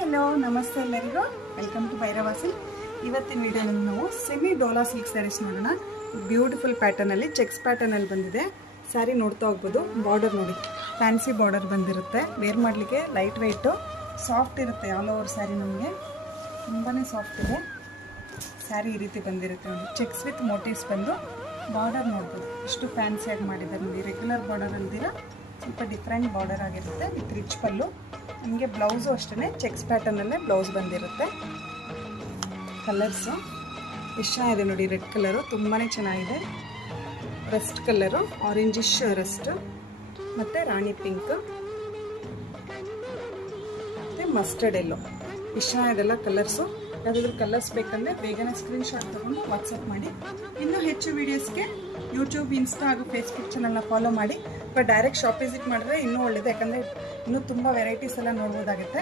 Hello ನಮಸ್ತೆ ಎಲ್ಲರಿಗೂ welcome to Bhairava silk. ಇವತ್ತಿನ ವಿಡಿಯೋನಲ್ಲಿ ನಾವು ಸೆಮಿ ಡೋಲಾ ಸಿಲ್ಕ್ ಸ್ಯಾರೀಸ್ ನೋಡೋಣ. ಬ್ಯೂಟಿಫುಲ್ ಪ್ಯಾಟರ್ನಲ್ಲಿ ಚೆಕ್ಸ್ ಪ್ಯಾಟರ್ನಲ್ಲಿ ಬಂದಿದೆ. ಸ್ಯಾರಿ ನೋಡ್ತಾ ಹೋಗ್ಬೋದು. ಬಾರ್ಡರ್ ನೋಡಿ, ಫ್ಯಾನ್ಸಿ ಬಾರ್ಡರ್ ಬಂದಿರುತ್ತೆ. ವೇರ್ ಮಾಡಲಿಕ್ಕೆ ಲೈಟ್ ವೆಯ್ಟು, ಸಾಫ್ಟ್ ಇರುತ್ತೆ. ಆಲ್ ಓವರ್ ಸ್ಯಾರಿ ನಮಗೆ ತುಂಬಾ ಸಾಫ್ಟ್ ಇದೆ. ಸ್ಯಾರಿ ಈ ರೀತಿ ಬಂದಿರುತ್ತೆ ನೋಡಿ. ಚೆಕ್ಸ್ ವಿತ್ ಮೋಟಿವ್ಸ್ ಬಂದು ಬಾರ್ಡರ್ ನೋಡ್ಬೋದು ಎಷ್ಟು ಫ್ಯಾನ್ಸಿಯಾಗಿ ಮಾಡಿದ್ದಾರೆ ನೋಡಿ. ರೆಗ್ಯುಲರ್ ಬಾರ್ಡರ್ ಅಲ್ದಿರ ಸ್ವಲ್ಪ ಡಿಫ್ರೆಂಟ್ ಬಾರ್ಡರ್ ಆಗಿರುತ್ತೆ ವಿತ್ ರಿಚ್ ಪಲ್ಲು. ನಿಮಗೆ ಬ್ಲೌಸು ಅಷ್ಟೇ ಚೆಕ್ಸ್ ಪ್ಯಾಟರ್ನಲ್ಲೇ ಬ್ಲೌಸ್ ಬಂದಿರುತ್ತೆ. ಕಲರ್ಸು ಎಷ್ಟು ಚೆನ್ನಾಗಿದೆ ನೋಡಿ. ರೆಡ್ ಕಲರು ತುಂಬಾ ಚೆನ್ನಾಗಿದೆ. ರಸ್ಟ್ ಕಲರು, ಆರೆಂಜಿಶ್ ರಸ್ಟ್ ಮತ್ತು ರಾಣಿ ಪಿಂಕ್ ಮತ್ತು ಮಸ್ಟರ್ಡ್ ಎಲ್ಲೋ. ಎಷ್ಟು ಚೆನ್ನಾಗಿದೆಲ್ಲ ಕಲರ್ಸು. ಯಾವುದಾದ್ರೂ ಕಲರ್ಸ್ ಬೇಕಂದರೆ ಬೇಗನೆ ಸ್ಕ್ರೀನ್ಶಾಟ್ ತೊಗೊಂಡು ವಾಟ್ಸಪ್ ಮಾಡಿ. ಇನ್ನೂ ಹೆಚ್ಚು ವೀಡಿಯೋಸ್ಗೆ ಯೂಟ್ಯೂಬ್, ಇನ್ಸ್ಟಾ ಹಾಗೂ ಫೇಸ್ಬುಕ್ ಚಾನಲ್ನ ಫಾಲೋ ಮಾಡಿ. ಬಟ್ ಡೈರೆಕ್ಟ್ ಶಾಪ್ ವಿಸಿಟ್ ಮಾಡಿದ್ರೆ ಇನ್ನೂ ಒಳ್ಳೆಯದು, ಯಾಕಂದರೆ ಇನ್ನೂ ತುಂಬ ವೆರೈಟೀಸ್ ಎಲ್ಲ ನೋಡ್ಬೋದಾಗುತ್ತೆ.